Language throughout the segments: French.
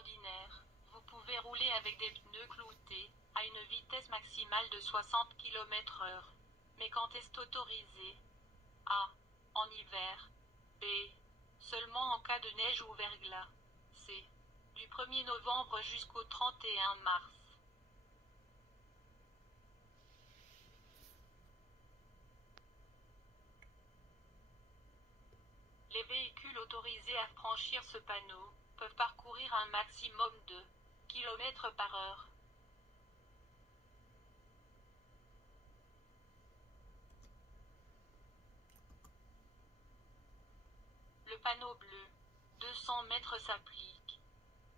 ordinaire, vous pouvez rouler avec des pneus cloutés, à une vitesse maximale de 60 km/h. Mais quand est autorisé? A. En hiver. B. Seulement en cas de neige ou verglas. C. Du 1er novembre jusqu'au 31 mars. Les véhicules autorisés à franchir ce panneau peuvent parcourir un maximum de km/h. Le panneau bleu, 200 mètres s'applique.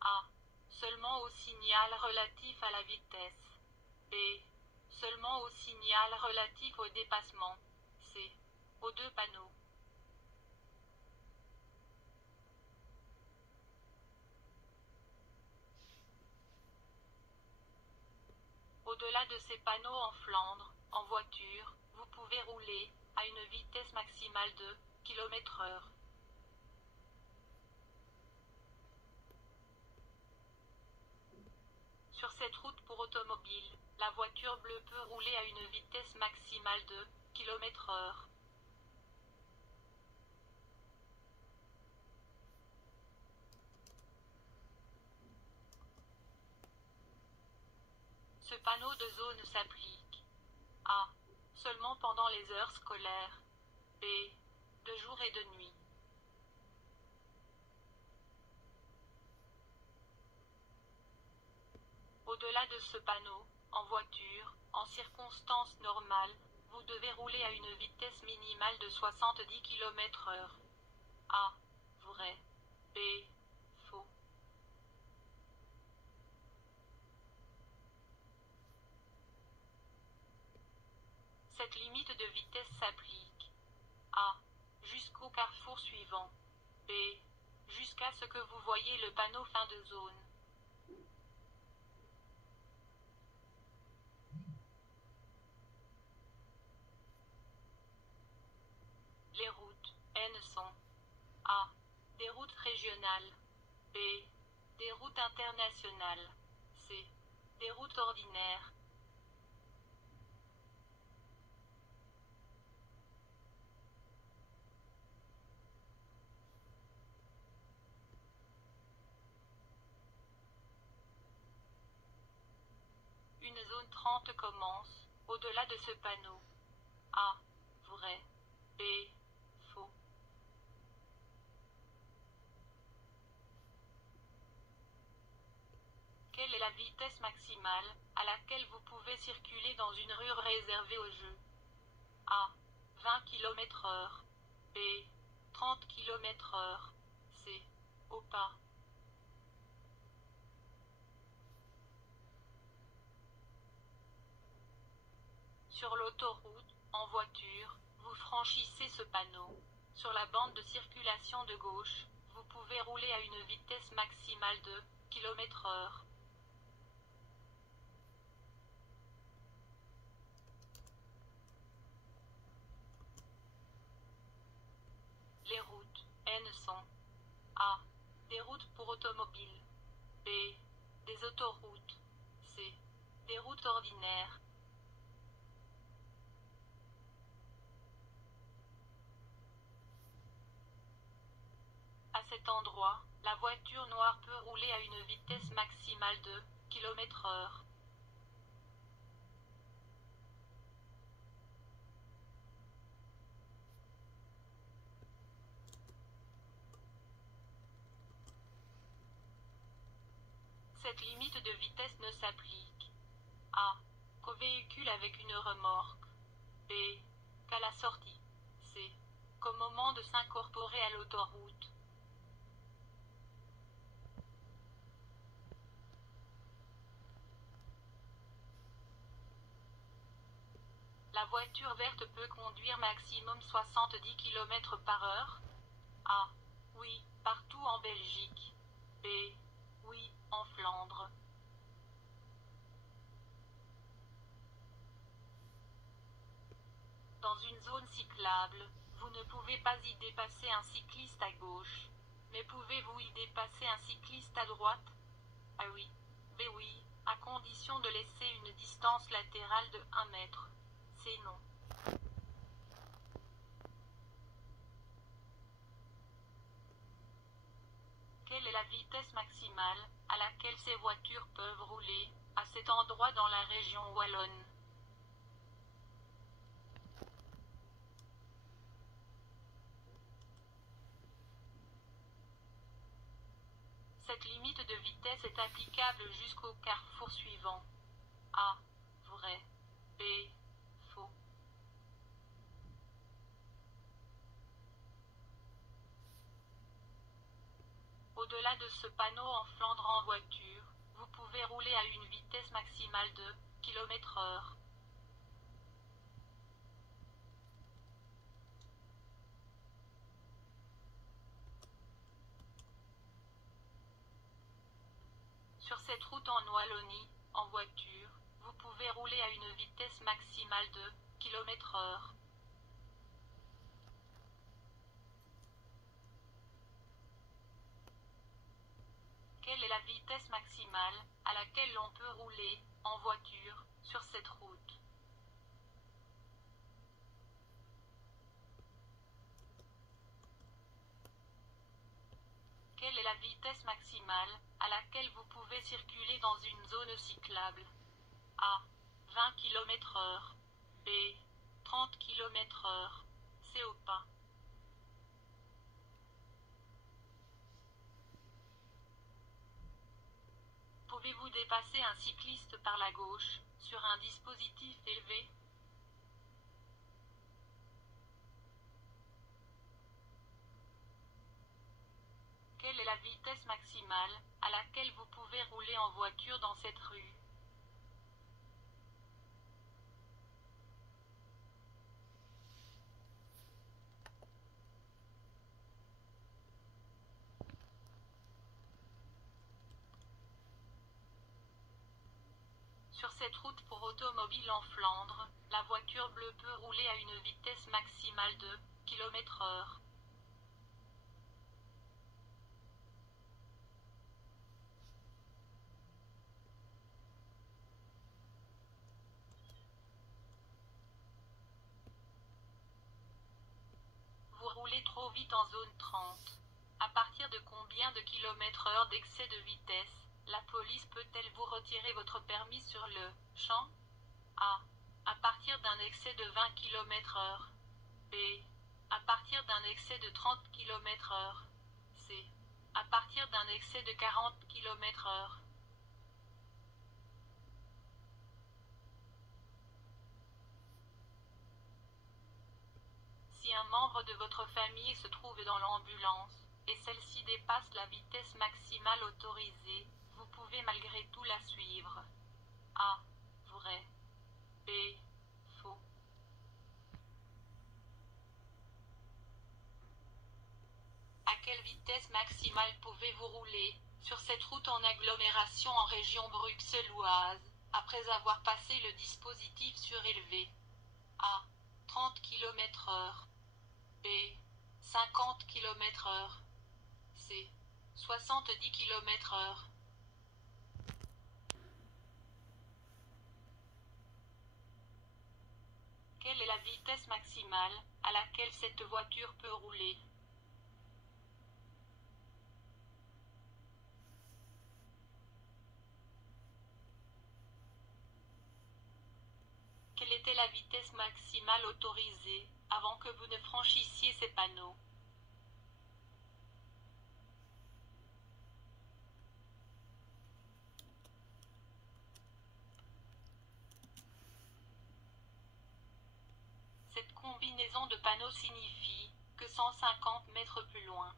A. Seulement au signal relatif à la vitesse. B. Seulement au signal relatif au dépassement. C. Aux deux panneaux. Au-delà de ces panneaux en Flandre, en voiture, vous pouvez rouler à une vitesse maximale de km/h. Sur cette route pour automobiles, la voiture bleue peut rouler à une vitesse maximale de km/h. Ce panneau de zone s'applique. A. Seulement pendant les heures scolaires. B. De jour et de nuit. Au-delà de ce panneau, en voiture, en circonstances normales, vous devez rouler à une vitesse minimale de 70 km/h. A. Vrai. B. Faux. Cette limite de vitesse s'applique. A. Jusqu'au carrefour suivant. B. Jusqu'à ce que vous voyez le panneau fin de zone. Les routes N sont A. Des routes régionales. B. Des routes internationales. C. Des routes ordinaires. Une zone 30 commence, au-delà de ce panneau. A. Vrai. B. Faux. Quelle est la vitesse maximale à laquelle vous pouvez circuler dans une rue réservée aux jeux? A. 20 km/h. B. 30 km/h. C. Au pas. Sur l'autoroute, en voiture, vous franchissez ce panneau. Sur la bande de circulation de gauche, vous pouvez rouler à une vitesse maximale de km/h. Les routes N sont A. Des routes pour automobiles. B. Des autoroutes. C. Des routes ordinaires. À cet endroit, la voiture noire peut rouler à une vitesse maximale de km/h. Cette limite de vitesse ne s'applique A. Qu'au véhicule avec une remorque. B. Qu'à la sortie. C. Qu'au moment de s'incorporer à l'autoroute. La voiture verte peut conduire maximum 70 km/h. A. Oui, partout en Belgique. B. Oui, en Flandre. Dans une zone cyclable, vous ne pouvez pas y dépasser un cycliste à gauche. Mais pouvez-vous y dépasser un cycliste à droite? Ah oui. B oui, à condition de laisser une distance latérale de 1 mètre. C non. Quelle est la vitesse maximale à laquelle ces voitures peuvent rouler à cet endroit dans la région wallonne? Cette limite de vitesse est applicable jusqu'au carrefour suivant. A. Vrai. B. Faux. Au-delà de ce panneau en Flandre en voiture, vous pouvez rouler à une vitesse maximale de km/h. Sur cette route en Wallonie, en voiture, vous pouvez rouler à une vitesse maximale de km/h. Quelle est la vitesse maximale à laquelle l'on peut rouler en voiture sur cette route? Quelle est la vitesse maximale à laquelle vous pouvez circuler dans une zone cyclable? A. 20 km/h. B. 30 km/h. C ou pas? Pouvez-vous dépasser un cycliste par la gauche, sur un dispositif élevé? Quelle est la vitesse maximale à laquelle vous pouvez rouler en voiture dans cette rue? Sur cette route pour automobiles en Flandre, la voiture bleue peut rouler à une vitesse maximale de km/h. Vous roulez trop vite en zone 30. À partir de combien de km/h d'excès de vitesse, la police peut-elle vous retirer votre permis sur le champ? A. À partir d'un excès de 20 km/h. B. À partir d'un excès de 30 km/h. C. À partir d'un excès de 40 km/h. Si un membre de votre famille se trouve dans l'ambulance, et celle-ci dépasse la vitesse maximale autorisée, vous pouvez malgré tout la suivre. A. Vrai. B. Faux. À quelle vitesse maximale pouvez-vous rouler sur cette route en agglomération en région bruxelloise, après avoir passé le dispositif surélevé? A. 30 km/h. B. 50 km/h. C. 70 km/h. Quelle est la vitesse maximale à laquelle cette voiture peut rouler? Quelle était la vitesse maximale autorisée avant que vous ne franchissiez ces panneaux? Cette combinaison de panneaux signifie que 150 mètres plus loin.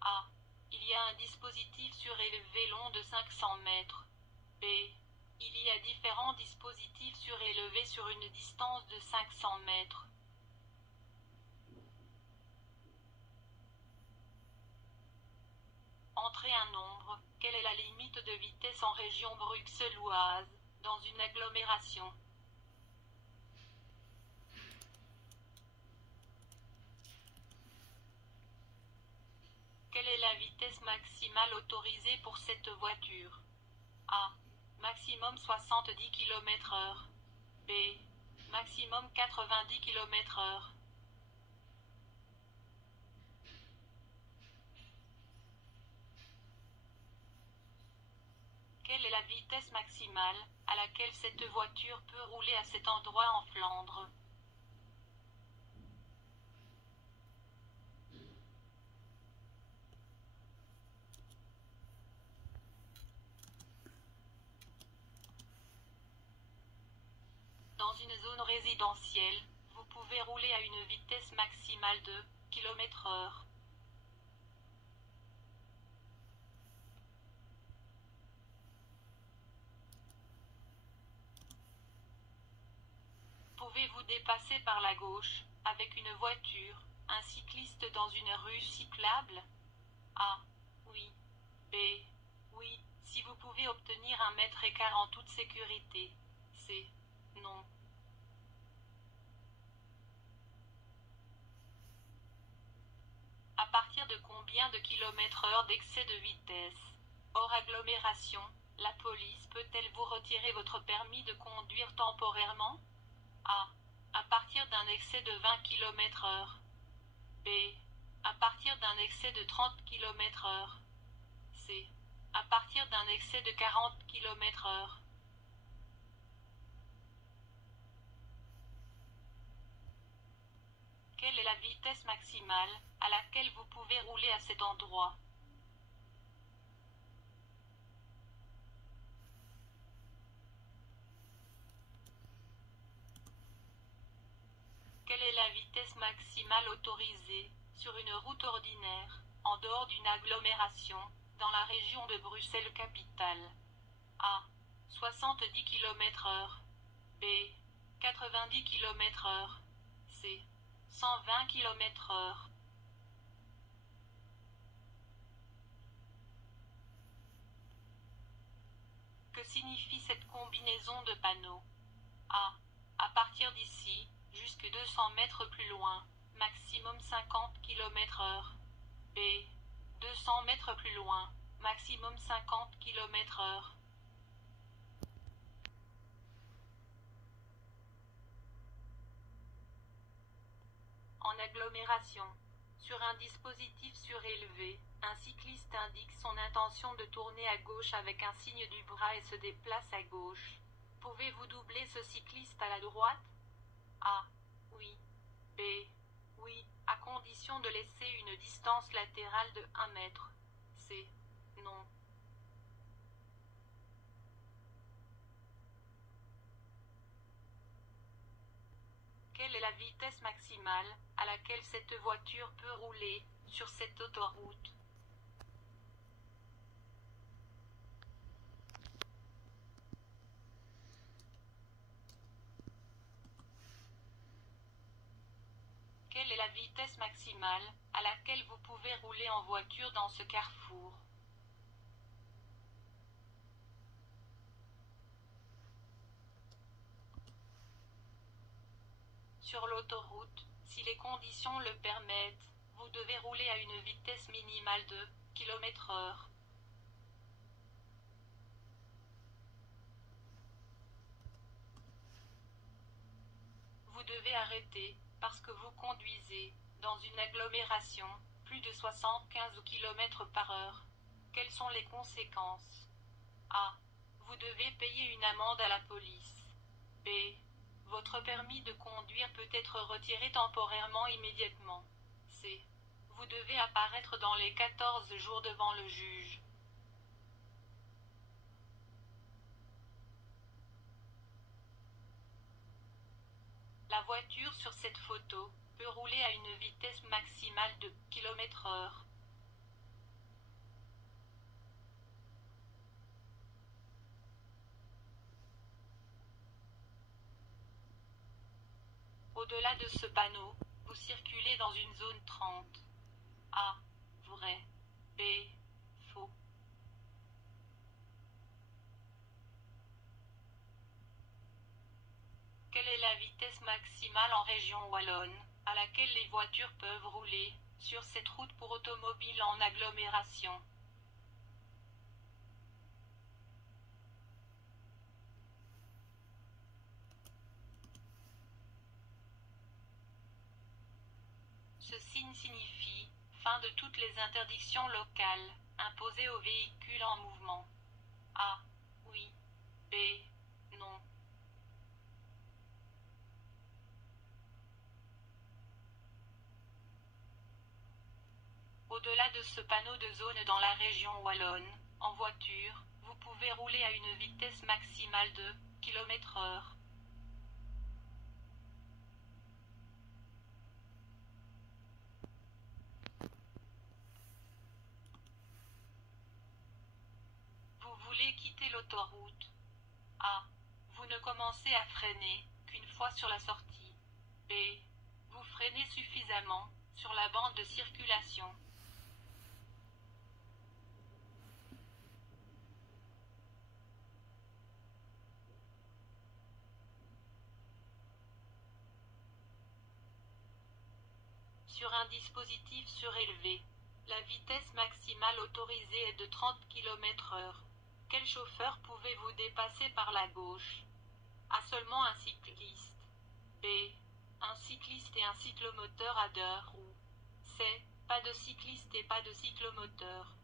A. Il y a un dispositif surélevé long de 500 mètres. B. Il y a différents dispositifs surélevés sur une distance de 500 mètres. Entrez un nombre. Quelle est la limite de vitesse en région bruxelloise, dans une agglomération? Quelle est la vitesse maximale autorisée pour cette voiture? A. Maximum 70 km/h. B. Maximum 90 km/h. Quelle est la vitesse maximale à laquelle cette voiture peut rouler à cet endroit en Flandre? Dans une zone résidentielle, vous pouvez rouler à une vitesse maximale de km/h. Pouvez-vous dépasser par la gauche, avec une voiture, un cycliste dans une rue cyclable? A. Oui. B. Oui, si vous pouvez obtenir 1 m² en toute sécurité. C. Non. À partir de combien de km/h d'excès de vitesse, hors agglomération, la police peut-elle vous retirer votre permis de conduire temporairement? A. À partir d'un excès de 20 km/h. B. À partir d'un excès de 30 km/h. C. À partir d'un excès de 40 km/h. Quelle est la vitesse maximale à laquelle vous pouvez rouler à cet endroit? Quelle est la vitesse maximale autorisée sur une route ordinaire, en dehors d'une agglomération, dans la région de Bruxelles-Capitale? A. 70 km/h. B. 90 km/h. C. 120 km/h. Que signifie cette combinaison de panneaux? A. À partir d'ici, jusque 200 mètres plus loin, maximum 50 km/h. B. 200 mètres plus loin, maximum 50 km/h. En agglomération. Sur un dispositif surélevé, un cycliste indique son intention de tourner à gauche avec un signe du bras et se déplace à gauche. Pouvez-vous doubler ce cycliste à la droite? A. Oui. B. Oui, à condition de laisser une distance latérale de 1 mètre. C. Non. Quelle est la vitesse maximale à laquelle cette voiture peut rouler sur cette autoroute? Quelle est la vitesse maximale à laquelle vous pouvez rouler en voiture dans ce carrefour? Sur l'autoroute, si les conditions le permettent, vous devez rouler à une vitesse minimale de km/h. Vous devez arrêter, parce que vous conduisez, dans une agglomération, plus de 75 km/h. Quelles sont les conséquences? A. Vous devez payer une amende à la police. B. Votre permis de conduire peut être retiré temporairement immédiatement. C. Vous devez apparaître dans les 14 jours devant le juge. La voiture sur cette photo peut rouler à une vitesse maximale de km/h. Au-delà de ce panneau, vous circulez dans une zone 30. A. Vrai. B. Faux. Quelle est la vitesse maximale en région wallonne, à laquelle les voitures peuvent rouler, sur cette route pour automobiles en agglomération? Ce signe signifie fin de toutes les interdictions locales imposées aux véhicules en mouvement. A. Oui. B. Non. Au-delà de ce panneau de zone dans la région wallonne, en voiture, vous pouvez rouler à une vitesse maximale de km/h. Vous voulez quitter l'autoroute. A. Vous ne commencez à freiner qu'une fois sur la sortie. B. Vous freinez suffisamment sur la bande de circulation. Sur un dispositif surélevé, la vitesse maximale autorisée est de 30 km/h. Quel chauffeur pouvez-vous dépasser par la gauche? A. Seulement un cycliste. B. Un cycliste et un cyclomoteur à 2 roues. C. Pas de cycliste et pas de cyclomoteur.